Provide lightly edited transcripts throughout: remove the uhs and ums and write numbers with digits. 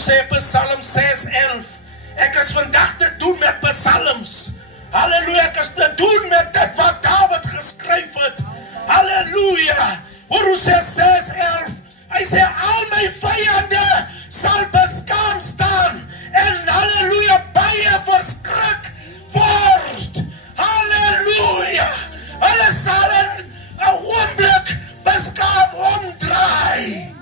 sê Psalm 6:11, ek is vandag te doen met psalms. Halleluja, ek is te doen met dit wat David geskryf het. Halleluja. Hoor hoe sê 6:11, hy sê al my vyande sal beskaam staan en halleluja baie verskrik word. Halleluja. Hulle sal in 'n oomblik beskaam omdraai.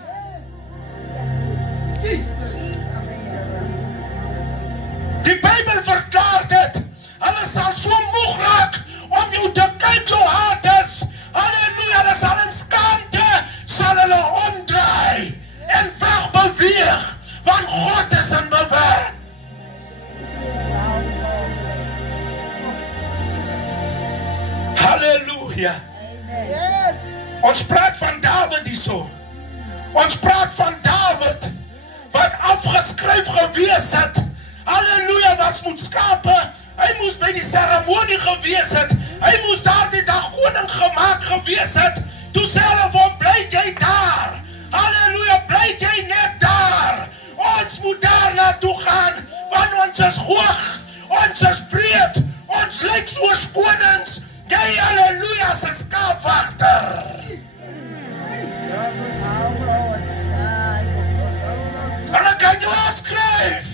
Die Bybel verklaar dit. Hulle sal so moeg raak om jou te kyk hoe hard is. Halleluja, hulle sal in skaamte sal hulle omdraai en weg beweeg, want God is in beweging. Halleluja. Ons praat van David hierso. Ons praat van David wat afgeskryf gewees het. Halleluja, was moet skape. Hy moes by die seremonie gewees het. Hy moes daardie dag koning gemaak gewees het. Toe sê hulle van, bly jy daar. Halleluja, bly jy net daar. Ons moet daar naartoe gaan, want ons is hoog, ons is breed, ons lyk soos konings. Jy, halleluja, is 'n skaapwagter. Hulle kan jou afskryf.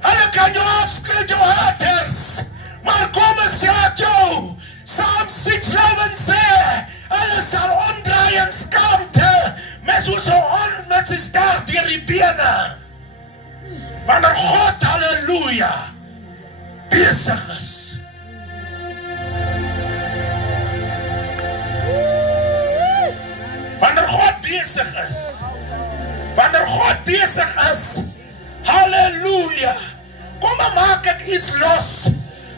Hulle kan jou afskryf, jou haters. Maar kom eens sê jou, Psalm 6:11 sê, hulle sal omdraai in skaamte, met soos 'n hond met sy staart deur die bene. Wanneer God, halleluja, besig is. Wanneer God besig is. Wanneer God besig is. Halleluja. Kom maar maak ek iets los.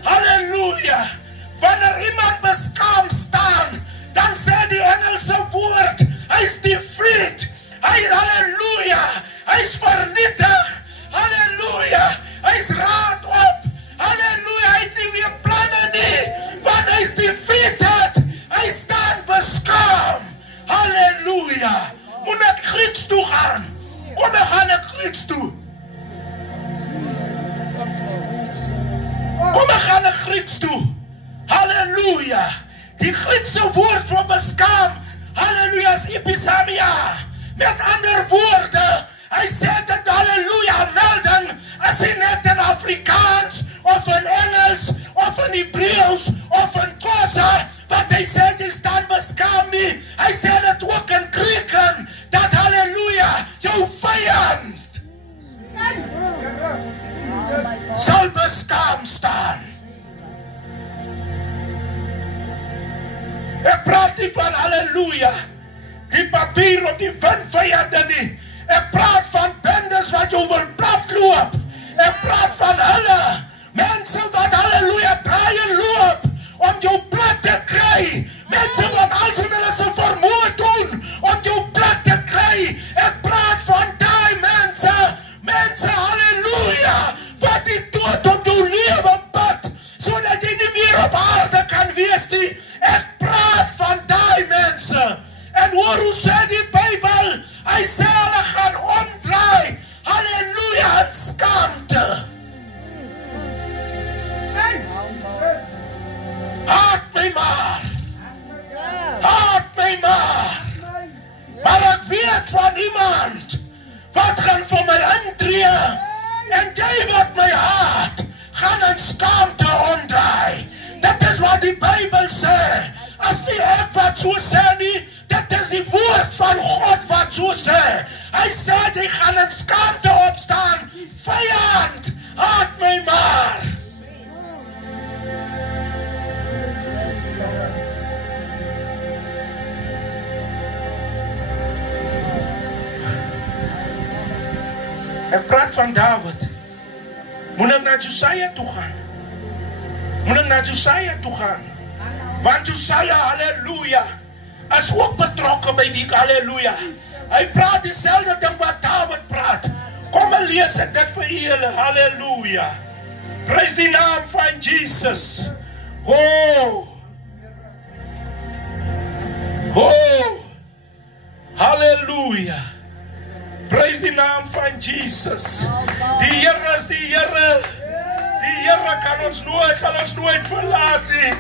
Halleluja. Wanneer iemand beskaam staan, dan sê die Engelse woord, hy is defeat. Hy, halleluja, hy is vernietig. Halleluja, hy is raad op. Halleluja, hy het nie weer planne nie, want hy is defeated. Hy staan beskaam. Halleluja. Moet ek Grieks toe gaan? Kom ek gaan ek Grieks toe. Kom ek gaan ek Grieks toe. Halleluja. Die Griekse woord vir beskaam, halleluja, is episamia. Met ander woorde, hy sê dat halleluja melding is nie net in Afrikaans, of in Engels, of in Hebreeuws, of in Kosa, wat hy sê die staan beskaam nie. Hy sê dit ook in Grieken, dat halleluja, jou vyand sal beskaam staan. Ek praat nie van halleluja, die papier of die windvyande nie. Ek praat van bendes wat jou wil platloop. Ek praat van hulle, mense wat halleluja draai en loop, om jou plat te kry. Mense wat alles in hulle se vermoë doen, om jou plat te kry. Ek praat van daai mense, mense halleluja, wat die dood op jou lewe pad, sodat jy nie meer op aarde kan wees nie. Ek praat van daai mense. En hoor hoe sê die Bybel, hy sê hulle gaan omdraai, halleluja, in skaamte. Haat my maar. Haat my maar. Maar ek weet van iemand wat gaan vir my intree, en jy wat my haat, gaan in skaamte omdraai. Dit is wat die Bybel sê. As nie ek wat so sê nie, dit is die woord van God wat so sê. Hy sê jy gaan in skaamte opstaan. Vyand, haat my maar. Ek praat van David. Moet ek na Josia toe gaan? Moet ek na Josia toe gaan? Want Josia, halleluja, is ook betrokke by die halleluja. Hy praat dieselfde ding wat David praat. Kom en lees ek dit vir julle, halleluja. Prys die naam van Jesus. Oh. Oh. Halleluja. Prys die naam van Jesus. Die Here is die Here. Die Here kan ons nooit, sal ons nooit verlaat nie.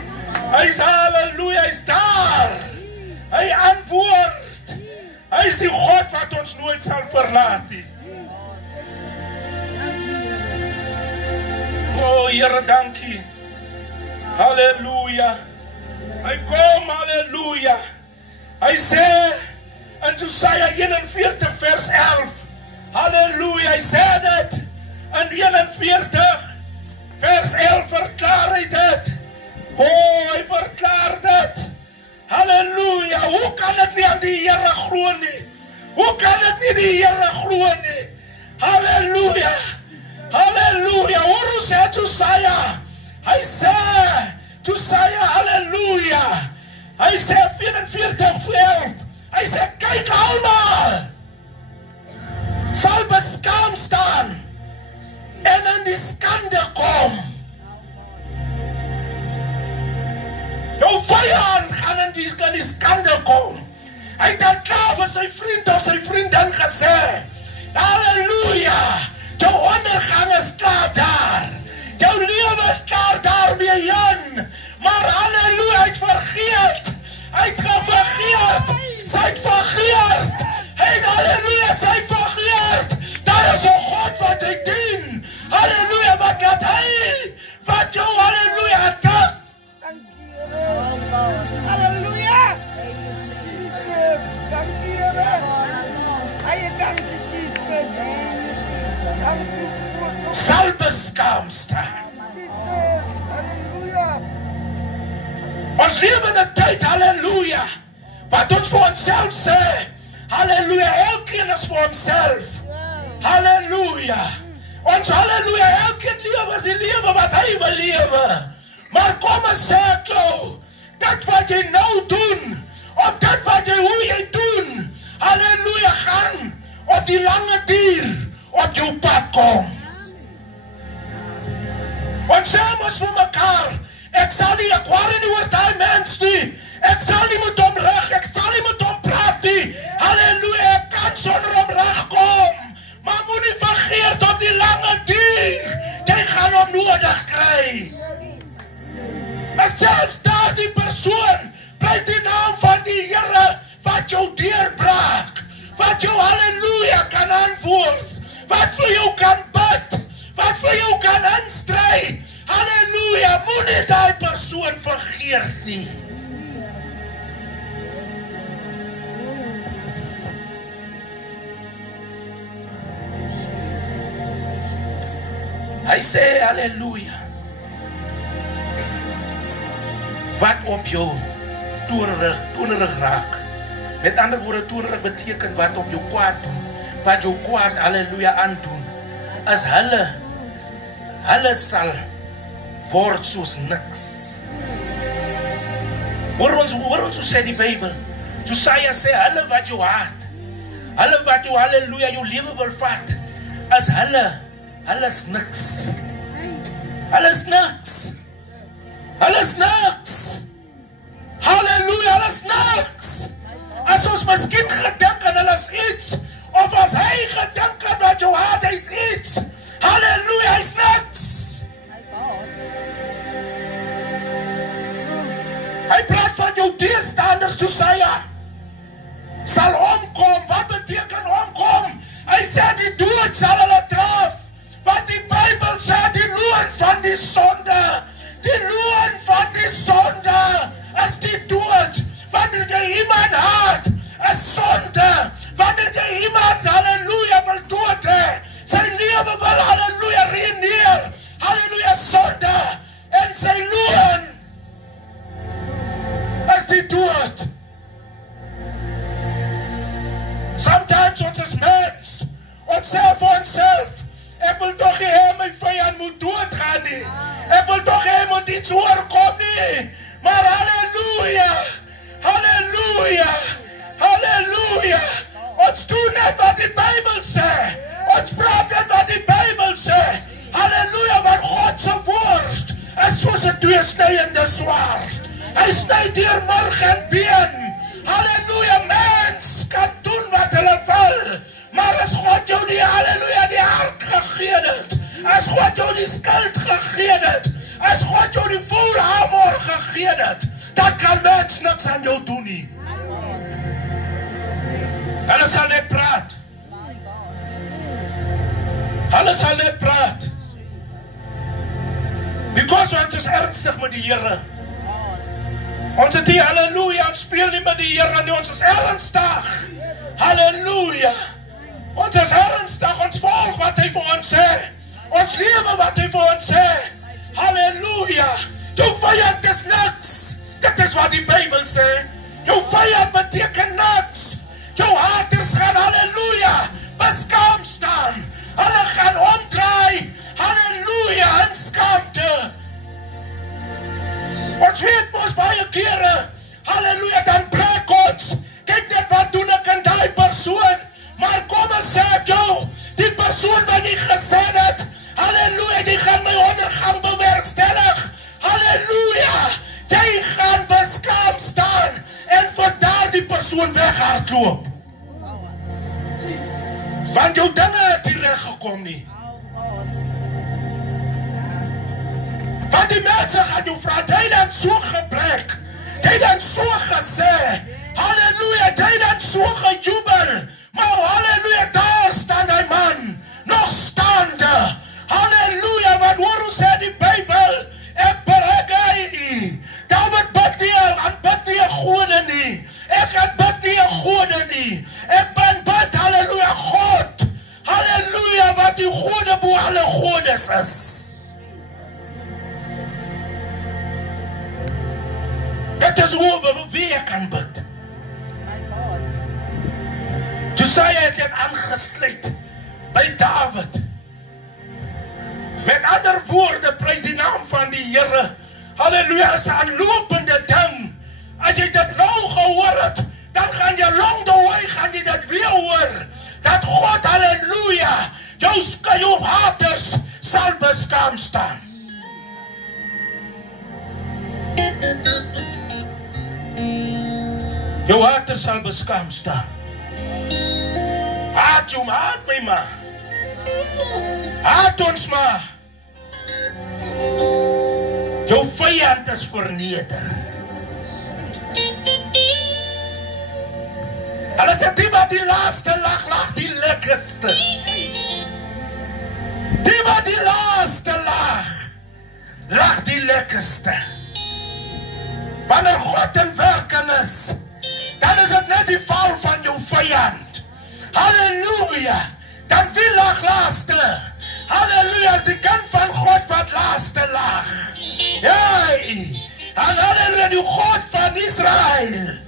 Hy is halleluja, hy is daar. Hy antwoord. Hy is die God wat ons nooit sal verlaat nie. Oh Here, dankie. Halleluja. Hy kom, halleluja. Hy sê in Jesaja 41 vers 11. Halleluja, hy sê dit. In 41 vers 11 verklaar hy dit. Oh, hy verklaar dit. Halleluja. Hoe kan ek nie aan die Here glo nie? Hoe kan ek nie die Here glo nie? Halleluja. Halleluja. Hoor hoe sê Jesaja? Hy sê, Jesaja, halleluja. Hy sê 44:11. Hy sê, kyk almal sal beskaam staan en in die skande kom. Jou vyand gaan in die skande kom. Hy het al klaar vir sy vriend of sy vriendin gesê, halleluja, jou ondergang is klaar daar. Jou lewe is klaar daar mee in. Maar halleluja, hy het vergeet. Hy het vergeet. Sy het vergeet. Hey, halleluja, sy het vergeet. Daar is 'n God wat hy dien. Halleluja, wat laat hy? Wat jou halleluja attack. Halleluja. Jesus, dank je, Heer. Dank je, Jesus. Dank je. Sal beskaam staan. Halleluja. Ons lewe in 'n tyd, halleluja, wat ons vir onsself sê, halleluja, elkeen is vir homself. Halleluja. Ons halleluja, elkeen lewe is die lewe wat hy wil lewe. Maar kom ons sê ek jou, dat wat jy nou doen, of dat wat jy, hoe jy doen, halleluja, gaan op die lange duur op jou pad kom. Ons sê ons vir mekaar, ek sal nie, ek hoor nie oor die mens nie, ek sal nie met hom reg, ek sal nie met hom praat nie, halleluja, ek kan sonder hom reg kom, maar moet nie vergeet op die lange duur, jy gaan hom nodig kry. As selfs daar die persoon, prys die naam van die Here, wat jou deurbraak, wat jou halleluja kan antwoord, wat vir jou kan bid, wat vir jou kan instry, halleluja, moet nie die persoon vergeet nie. Hy sê halleluja, wat op jou tonerig raak. Met ander woorde, tonerig beteken wat op jou kwaad doen, wat jou kwaad, halleluja, aandoen. As hulle sal word soos niks. Hoor ons hoe sê die Bybel. Jesaja sê, hulle wat jou haat, hulle wat jou, halleluja, jou lewe wil vat, as hulle is niks. Hulle is niks. Hulle is niks. Halleluja, hulle is niks. As ons miskien gedink en hulle is iets, of as hy gedink het wat jou haat, hy is iets, halleluja, hy is niks. Hy praat van jou teestanders, Jesaja, sal omkom. Wat beteken omkom? Hy sê die dood sal hulle tref. Wat die Bybel sê, die loon van die sonde, die loon van die sonde is die dood. Wanneer jy iemand haat, is sonde. Wanneer jy iemand, halleluja, wil dood hê, sy lewe wil, halleluja, ruïneer, halleluja, sonde, en sy loon is die dood. Sometimes ons is mens, ons sê vir onsself, ek wil toch hê my vyand moet doodgaan nie, ek wil toch hê moet iets oorkom nie, maar halleluja, halleluja, halleluja, ons doen net wat die Bybel sê, ons praat net wat die Bybel sê, halleluja, want God se woord is soos 'n tweesnydende swaard, hy sny deur marg en been, halleluja, mens kan doen wat hulle wil, maar as God die halleluja die hart gegee het, as God jou die skuld gegee het, as God jou die full armor gegee het, dan kan mens niks aan jou doen nie. Hulle sal net praat. Hulle sal net praat. Because ons is ernstig met die Here. Ons het die halleluja, ons speel nie met die Here nie, ons is ernstig. Halleluja. Ons is ernstig, ons volg wat hy vir ons sê. Ons lewe wat hy vir ons sê. Halleluja. Jou vyand is niks. Dit is wat die Bybel sê. Jou vyand beteken niks. Jou haters gaan halleluja beskaam staan. Hulle gaan omdraai. Halleluja in skaamte. Ons weet mos baie kere. Halleluja, dan breek ons. Kyk net wat doen ek in die persoon. Maar kom en sê ek jou, die persoon wat jy gesê het, halleluja, die gaan my ondergang bewerkstellig. Halleluja, jy gaan beskaam staan en vir daar die persoon weghardloop. Want jou dinge het hier reggekom nie. Want die mense gaan jou vra, jy dan so gebrek, jy dan so gesê, halleluja, jy dan so gejubel, maar halleluja, daar staan die man, nog staande, halleluja, wat hoor ons sê die Bybel, ek bereg hy, David bid nie, aanbid nie gode nie, ek aanbid nie gode nie, ek bid, halleluja, God, halleluja, wat die gode bo alle godes is. Dit is hoe wie ek kan bid. Jesaja het dit aangesluit by David. Met ander woorde, prys die naam van die Here. Halleluja, is 'n aanlopende ding. As jy dit nou gehoor het, dan gaan jy long the way, gaan jy dit weer hoor. Dat God, halleluja, jou haters sal beskaam staan. Jou haters sal beskaam staan. Haat jou maar, haat my maar. Haat ons maar. Jou vyand is verneder. Hulle sê die wat die laaste lag die lekkerste. Die wat die laaste lag die lekkerste. Wanneer God in werking is, dan is het net die val van jou vyand. Halleluja. Dan wie lag laaste? Halleluja, is die kind van God wat laaste lag. Jai. En halleluja, die God van Israel.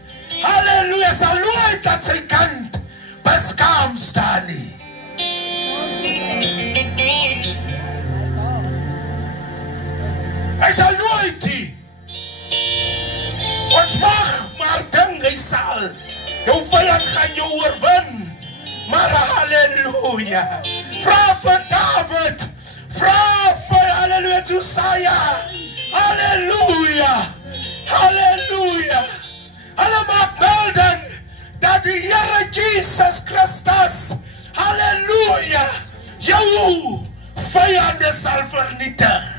Halleluja, sal nooit dat sy kind beskaam staan nie. Hy sal nooit nie. Ons mag maar ding, hy sal. Jou vyand gaan jou oorwin. Maar halleluja. Vra vir David. Vra vir halleluja Jesaja. Halleluja. Halleluja. Hulle maak melding dat die Here Jesus Christus, halleluja, jou vyande sal vernietig.